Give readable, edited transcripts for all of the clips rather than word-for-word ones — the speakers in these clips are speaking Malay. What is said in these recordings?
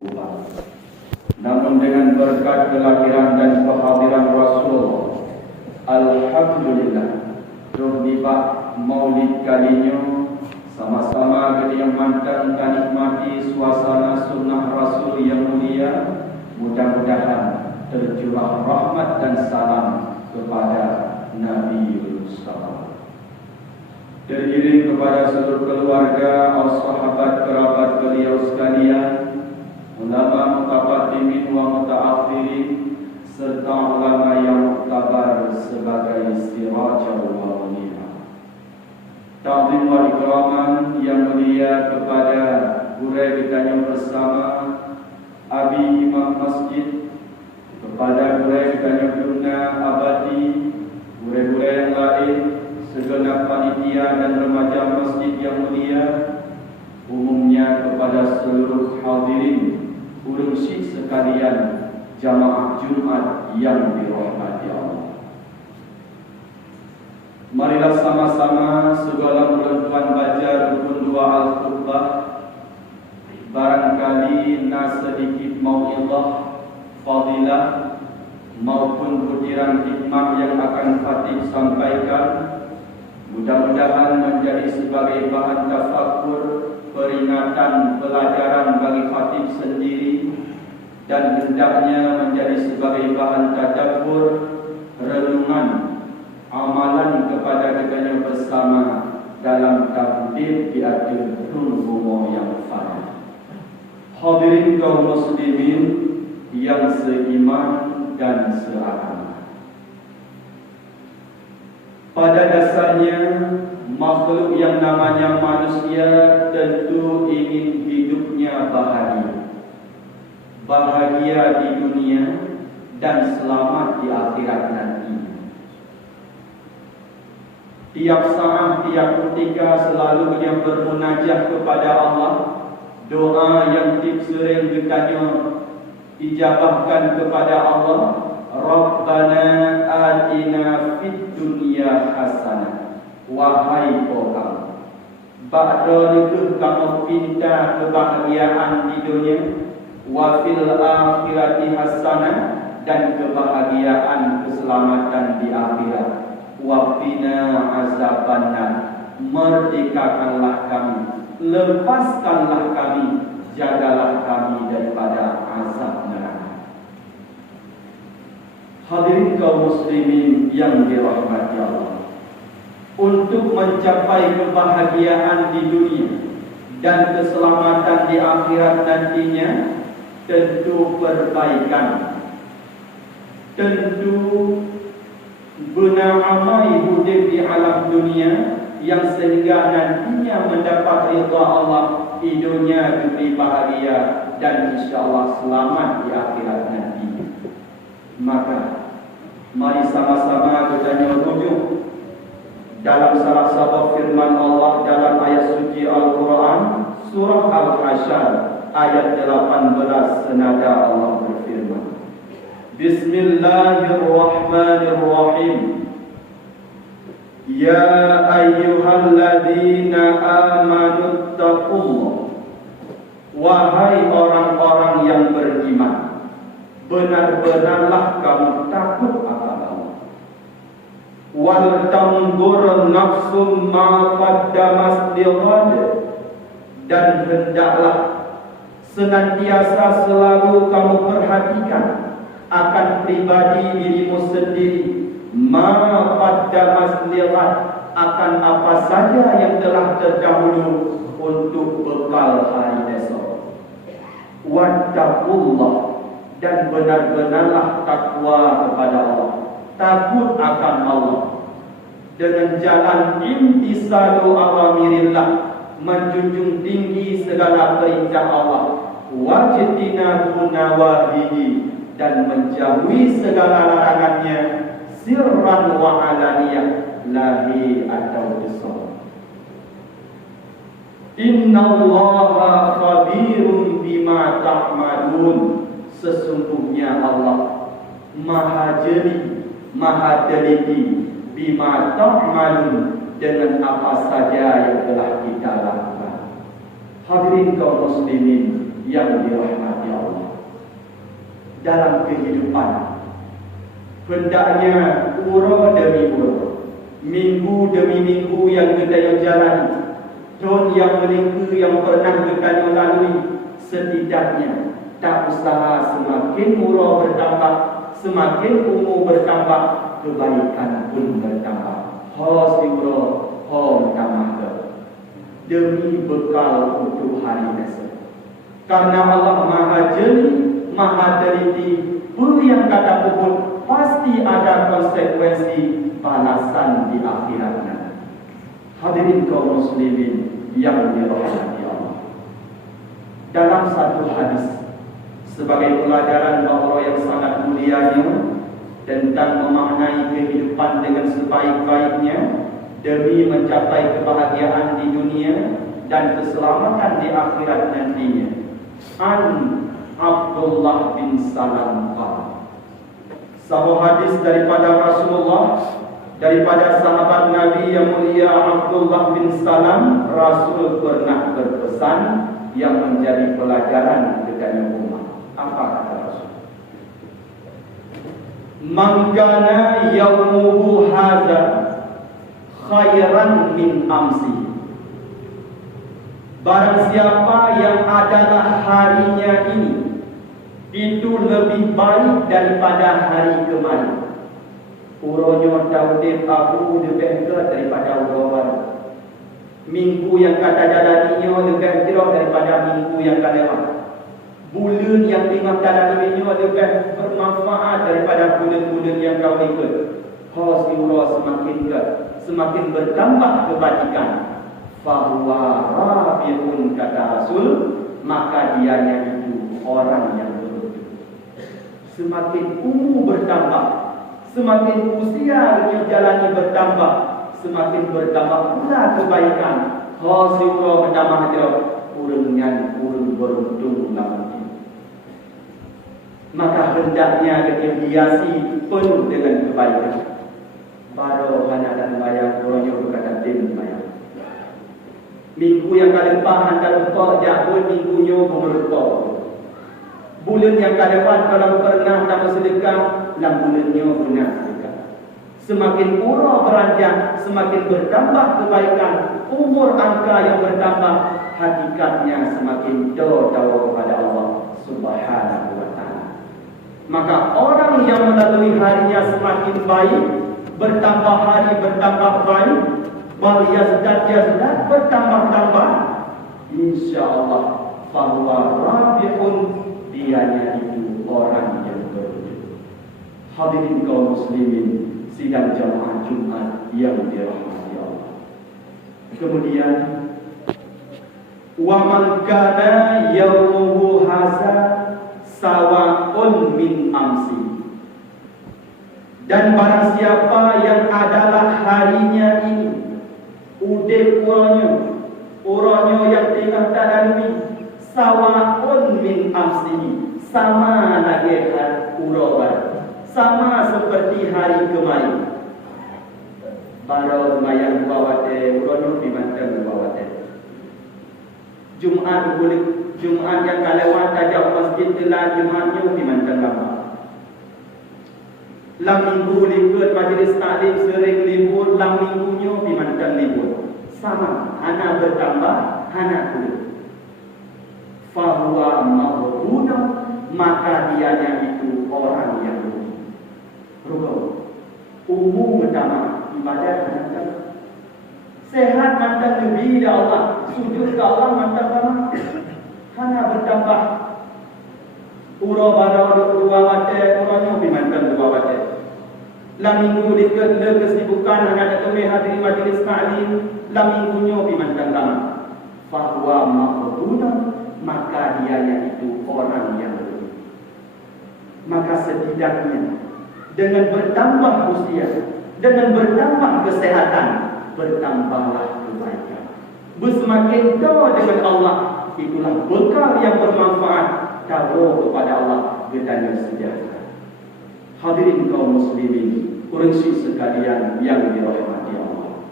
Namun dengan berkat kelahiran dan kehadiran Rasul, alhamdulillah, rohibah maulid kalinya sama-sama kita yang mantan dan nikmati suasana sunnah Rasul yang mulia. Mudah-mudahan tercurah rahmat dan salam kepada Nabi Mustafa, teriring kepada seluruh keluarga, sahabat, kerabat beliau sekalian, ulama mutaqaddimin wa mutaakhirin, serta ulama yang muktabar sebagai sirajul munir. Ta'zim wa ikraman yang mulia kepada guru kita yang bersama, Abi Imam Masjid, kepada guru kita yang Duna Abadi, guru-guru yang lain, segenap panitia dan remaja masjid yang mulia, umumnya kepada seluruh hadirin urus sekalian jamaah Jumat yang dirahmati Allah. Marilah sama-sama segala perempuan baca rukun doa al-khutbah. Barangkali sedikit mau'izah, fadilah maupun butiran hikmah yang akan Khatib sampaikan, mudah-mudahan menjadi sebagai bahan tafakkur, peringatan, pelajaran bagi Khatib sendiri, dan hendaknya menjadi sebagai bahan tadabbur, renungan, amalan kepada kita bersama dalam takdir di akhir rumah yang fana. Hadirin kaum muslimin yang seiman dan seagama. Pada dasarnya makhluk yang namanya manusia tentu ingin hidupnya bahagia. Bahagia di dunia dan selamat di akhirat nanti. Tiap saat, tiap ketika selalu dia bermunajat kepada Allah. Doa yang sering ditanya ijabahkan kepada Allah, Rabbana atina fid dunya hasanah. Wahai orang, ba'da itu kamu minta kebahagiaan di dunia, wa fil akhirati hasanah, dan kebahagiaan keselamatan di akhirat. Wa qina azabannar, merdekakanlah kami, lepaskanlah kami, jagalah kami daripada azab neraka. Hadirin kaum muslimin yang dirahmati Allah, untuk mencapai kebahagiaan di dunia dan keselamatan di akhirat nantinya, tentu perbaikan, tentu benar amal hidup di alam dunia yang sehingga nantinya mendapat ridha Allah, hidupnya diberi bahagia dan insyaAllah selamat di akhirat nanti. Maka mari sama-sama kita merujuk dalam salah satu firman Allah dalam ayat suci Al-Quran surah Al-Hasyr ayat 18, senada Allah berfirman, Bismillahirrahmanirrahim. Ya ayyuhalladzina amanu taqullah. Wahai orang-orang yang beriman, benar-benarlah kamu takut akan Allah. Wal tanzur nafsum ma qaddamat lighad, dan hendaklah senantiasa selalu kamu perhatikan akan pribadi dirimu sendiri, ma qaddamat lighad, akan apa saja yang telah terdahulu untuk bekal hari esok. Wattaqullah, dan benar-benarlah takwa kepada Allah, takut akan Allah dengan jalan imtisalu awamirillah, menjunjung tinggi segala perintah Allah, wajtinabu nawahihi, dan menjauhi segala larangannya, sirran wa alaniyah, lahir atau besar. Innallaha khabirun bima ta'malun. Sesungguhnya Allah maha jeli, maha teliti, bima ta'malun, dengan apa saja yang telah kita lakukan. Hadirin kaum muslimin yang dirahmati dalam kehidupan. Hendaknya uro demi uro, minggu demi minggu yang kita jalani, tahun yang melingku yang pernah kita lalui, setidaknya tak usaha semakin uro bertambah, semakin umur bertambah, kebaikan pun bertambah. Ho siuro, ho tambah demi bekal untuk hari esok. Karena Allah Maha Jeli, Maha Teliti, yang kata puput pasti ada konsekuensi balasan di akhirat nanti. Hadirin kaum muslimin yang dirahmati Allah. Dalam satu hadis sebagai pelajaran Allah yang sangat mulianya tentang memaknai kehidupan dengan sebaik-baiknya demi mencapai kebahagiaan di dunia dan keselamatan di akhirat nantinya. An Abdullah bin Salam qala. Sebuah hadis daripada Rasulullah, daripada sahabat Nabi yang mulia Abdullah bin Salam, Rasul pernah berpesan yang menjadi pelajaran kepada umat. Apa kata Rasul? Man kana yaumuhu hadza khairan min amsi. Barang siapa yang adalah harinya ini itu lebih baik daripada hari kemarin. Uronyo Daudin Abu lebih daripada uron. Minggu yang kata jalaninya lebih cerah daripada minggu yang kata lewat. Bulan yang tengah jalaninya lebih bermanfaat daripada bulan-bulan yang kau ikut. Hasiullah semakin bertambah kebajikan. Fahuwa rabiun kata Rasul, maka dianya itu orang yang beruntung. Semakin umur bertambah, semakin usia yang jalani bertambah, semakin bertambah pula kebaikan. Hasiullah bertambah jauh, urungan urun beruntung nanti. Maka hendaknya kita hiasi penuh dengan kebaikan. Baru hanya dan bayar royo berkata din bayar. Minggu yang kali lepas hantar untuk jauh minggunya berlepas. Bulan yang kali lepas kalau pernah tak bersedekah, dalam bulannya guna sedekah. Semakin urang beranjak, semakin bertambah kebaikan. Umur angka yang bertambah, hakikatnya semakin jauh kepada Allah Subhanahu wa Ta'ala. Maka orang yang melalui harinya semakin baik, bertambah hari bertambah baik, Yazdat bertambah-tambah, insyaAllah bahwa rabi'un dianya itu orang yang beruntung. Hadirin kaum muslimin sidang jamaah Jumat yang dirahmati Allah. Kemudian wa man kana yaumuhu hadza sawa'un min amsi. Dan barang siapa yang adalah harinya ini, udah uranya yang tengah tadalui sawa'un min amsihi, sama lagi urawan, sama seperti hari kemarin. Baru mayang bawate uranya dimantang bawate. Jumat yang kalewat tajak masjid telah Jumatnya dimantang apa? Lam minggu libur majlis taklim sering libur, lam minggunya dimantang libur. Sama, hana bertambah, hana kurang. Fahuwa maghbuna, maka dianya itu orang yang rugi. Umum pertama ibadat mantan. Sehat mantan lebih dari Allah, sujud ke Allah mantan lama. Hana bertambah. Ura bara dua wate, uranya dimantan dua wate. Lam minggu dekat kesibukan hanya datang hadiri majlis taklim, lam minggunya dimandang lama. Fahuwa maghbuna, maka dianya itu orang yang rugi. Maka setidaknya dengan bertambah usia, dengan bertambah kesehatan, bertambahlah kebaikan. Bersemakin doa dengan Allah, itulah bekal yang bermanfaat. Tahu kepada Allah gedanya sejahtera. Hadirin kaum muslimin, kursi sekalian yang dirahmati Allah.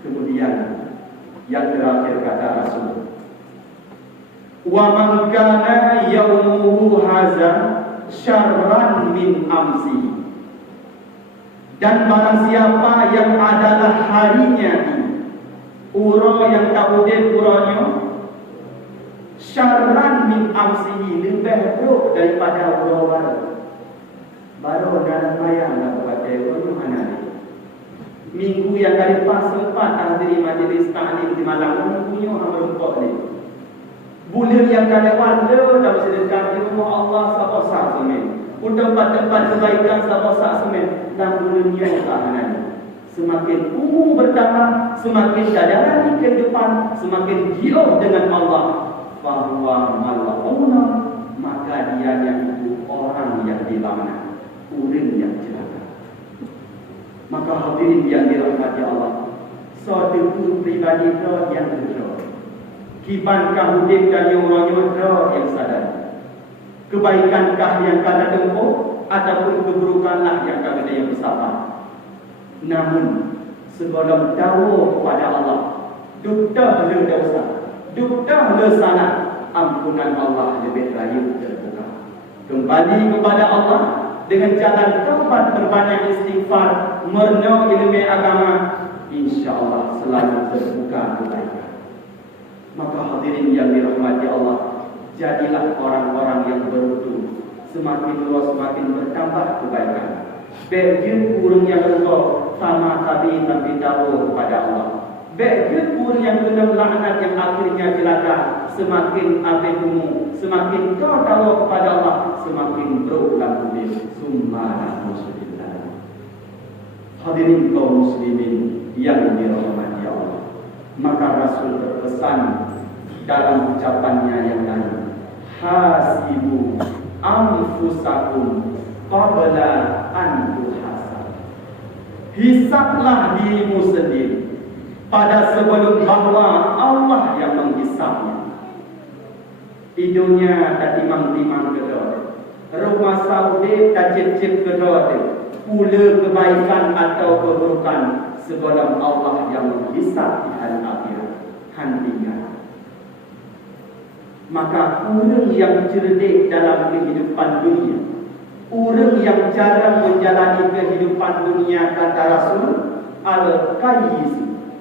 Kemudian yang terakhir kata Rasul, wa man kana yaumuhu hadza syarran min amsi. Dan barang siapa yang adalah harinya uro yang tak udip uronya syarran min amsihi, lebih buruk daripada uro baru dalam mayang nak buat uronya mana ni. Minggu yang kali pas sempat hadiri majlis ta'lim di Malang minggunya orang berempok ni. Bulan yang kali wala dalam sedekah di rumah Allah sabah semen. Untuk tempat-tempat kebaikan sabah semen. Dan bulannya tahanan. Semakin umur bertambah, semakin dadarani kehidupan, semakin jauh dengan Allah. Fahuwa mal'una, maka dia yang itu orang yang dilaknat, orang yang celaka. Maka hadirin yang dirahmati Allah, suatu pribadi yang berdoa. Kibankah hidup dan orang yang sadar. Kebaikankah yang kata tempuh ataupun keburukanlah yang kata yang bersabar. Namun sebelum tahu kepada Allah, dukta le dosa, dukta le salah, ampunan Allah lebih layak terbuka. Kembali kepada Allah dengan jalan tempat berbanyak istighfar, merno ilmu agama, insya-Allah selalu terbuka kebaikan. Maka hadirin yang dirahmati Allah, jadilah orang-orang yang beruntung. Semakin luas semakin bertambah kebaikan. Bagi kurang yang engkau sama tapi tahu kepada Allah. Bagi kurang yang kena laknat yang akhirnya celaka, semakin abegumu, semakin kau tahu kepada Allah, semakin beruklah kudis. Summa Rasulillah. Hadirin kaum muslimin yang dirahmati Allah, maka Rasul berpesan dalam ucapannya yang lain, hasibu anfusakum qabla an tuhasab. Hisablah dirimu sendiri pada sebelum bahawa Allah yang menghisabnya. Hidupnya tak timang-timang kedua, rumah saudi tak cip-cip kedua, pula kebaikan atau keburukan sebelum Allah yang menghisab di hari akhirat. Hantikan. Maka orang yang cerdik dalam kehidupan dunia, orang yang jarang menjalani kehidupan dunia, kata Rasul, al-qayyis,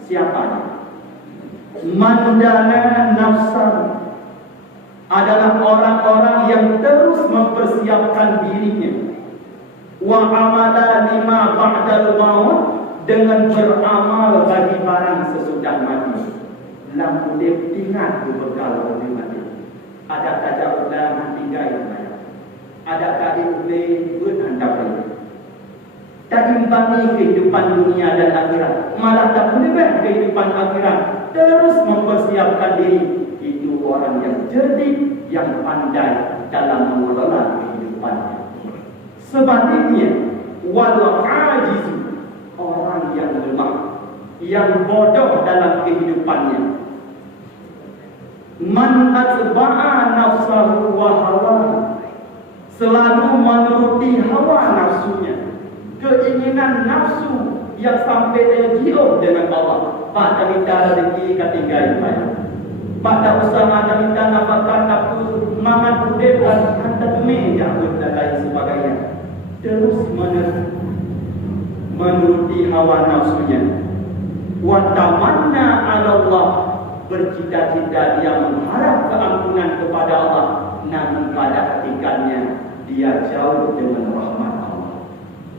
siapa? Mandana nafsan, adalah orang-orang yang terus mempersiapkan dirinya, wa amala lima ba'dal maut, dengan beramal bagi barang sesudah mati. Lam udip ingat berbekal oleh mati. Ada tajak ulang tinggal yang banyak. Ada kali boleh berhandap lagi. Tak imbangi kehidupan dunia dan akhirat, malah tak boleh kehidupan akhirat. Terus mempersiapkan diri. Itu orang yang cerdik, yang pandai dalam mengelola kehidupannya. Sebaliknya, wal ajiz, orang yang lemah, yang bodoh dalam kehidupannya. Man atba'a nafsahu wa hawa, selalu menuruti hawa nafsunya, keinginan nafsu yang sampai tergiur dengan Allah. Pak tak minta rezeki ketinggalan banyak. Pak tak usaha tak minta nafkah nafsu, mangat udep dan hantar demi jauh dan lain sebagainya. Terus menuruti hawa nafsunya. Wa tamanna 'ala Allah, bercita-cita dia mengharap keampunan kepada Allah, namun pada hakikatnya dia jauh dengan rahmat Allah.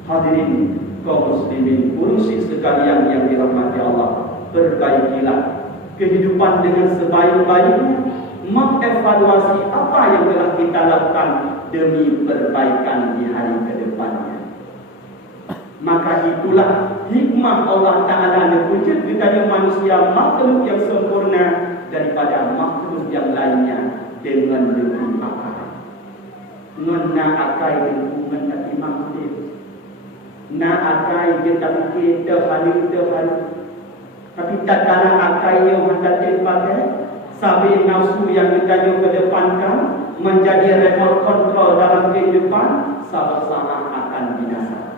Hadirin kaum muslimin, urusi sekalian yang dirahmati Allah, perbaikilah kehidupan dengan sebaik-baiknya, mengevaluasi apa yang telah kita lakukan demi perbaikan di hari ke depannya. Maka itulah hikmah Allah Ta'ala wujud ditanya manusia makhluk yang sempurna daripada makhluk yang lainnya dengan lebih akal. Nona akai dengan tak makhluk. Na akai dia tak fikir terhali. Tapi tak kala akai yang hendak dipakai sampai nafsu yang ditanya kedepankan menjadi remote control dalam kehidupan, sama-sama akan binasa.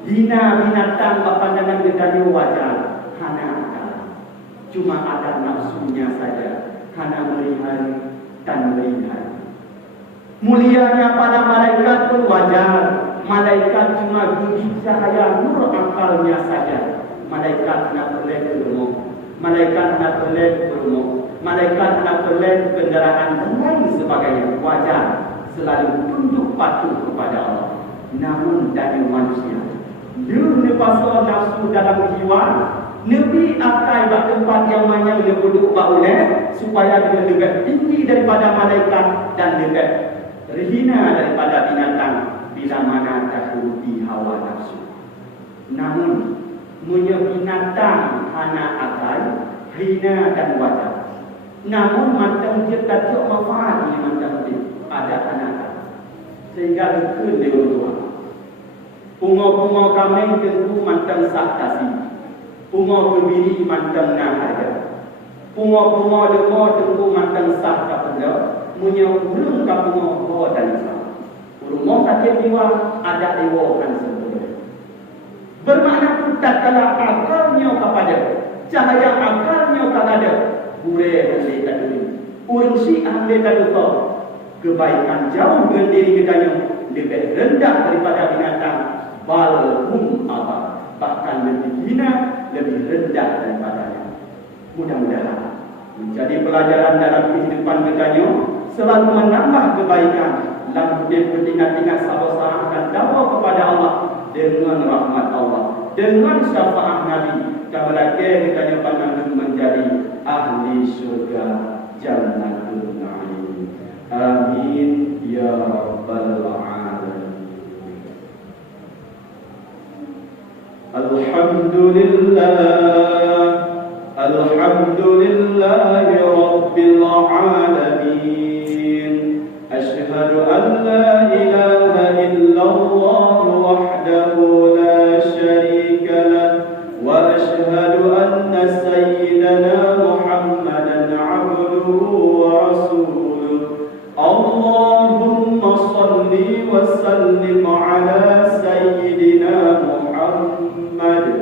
Hina binatang berpandangan bergaya wajar, hana akal. Cuma ada nafsunya saja, hana melihat dan melihat. Mulianya para malaikat pun wajar. Malaikat cuma budi cahaya nur akalnya saja. Malaikat nak boleh berumur, malaikat nak boleh berumur, malaikat nak boleh kendaraan dan lain sebagainya. Wajar selalu tunduk patuh kepada Allah. Namun dari manusia, dia nepasal nafsu dalam jiwa, Nabi akai bak tempat yang mana dia duduk bauleh supaya dia lebih tinggi daripada malaikat dan lebih terhina daripada binatang bila mana terhenti hawa nafsu. Namun punya binatang hana akai, hina dan wajar. Namun macam dia tak manfaat ni macam dia ada anak. Sehingga lekun dia berdoa. Pungo-pungo kambing tentu macam sah kasih. Pungo berbiri macam nahaya. Pungo-pungo demo tentu macam sah kapenda. Punya ulung kapungo ho dan sah. Ulung sakit jiwa ada dewa kan sempurna. Bermakna tak kala akalnya kepada cahaya akalnya kepada bure hande tadi. Urang si hande tadi kebaikan jauh berdiri kedanya lebih rendah daripada binatang balhum apa bahkan lebih hina lebih rendah daripadanya. Mudah-mudahan menjadi pelajaran dalam kehidupan kedanya selalu menambah kebaikan dan beringat-ingat sabar dan dakwah kepada Allah dengan rahmat Allah, dengan syafaat Nabi, kepada kita pandang menjadi ahli surga Jannatul Na'im. Amin ya rabbal alamin. Alhamdulillahi rabbil alamin. Asyhadu an la ilaha illallah wahdahu la syarika lah wa asyhadu anna sayyidana Muhammadan abduhu wa rasuluh. Allahumma salli wa sallim ala sayyidina Muhammad